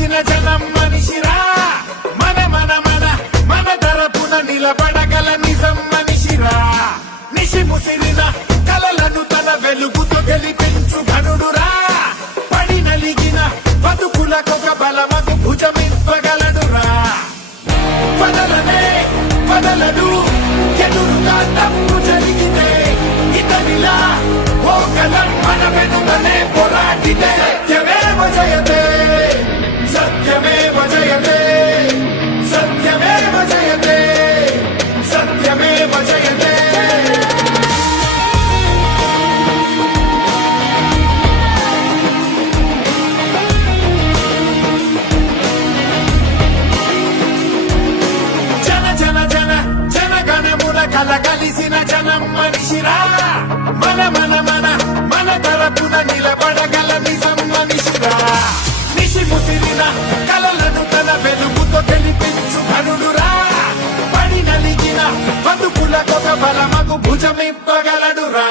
కలిసిన జనం మనిషిరా మన మన మన మన తరపున నిలబడగల నిజం మనిషిరా నిశి ముసిరిన కలలను తన వెలుగుతో గెలిపించు ఘనుడురా పడి నలిగిన బతుకులకొక బలమకు భుజమివ్వగలడురా వదలడు ఎదురుగా తప్పు జరిగితే ఇతనిలా ఓ కలం మన వెనుకనే పోరాడితే సత్యమేవ జయతే సత్యమేవ జయతే సత్యమేవ జయతే సత్యమేవ జయతే కలగలిసిన జనం మనిషిరా మన మన మన మన తరపున నిలబడగల నిజం మనిషిరా నిశి ముసిరిన కలలను తన వెలుగుతో గెలిపించు ఘనుడురా పడి నలిగిన బతుకులకొక బలమగు భుజమివ్వగలడురా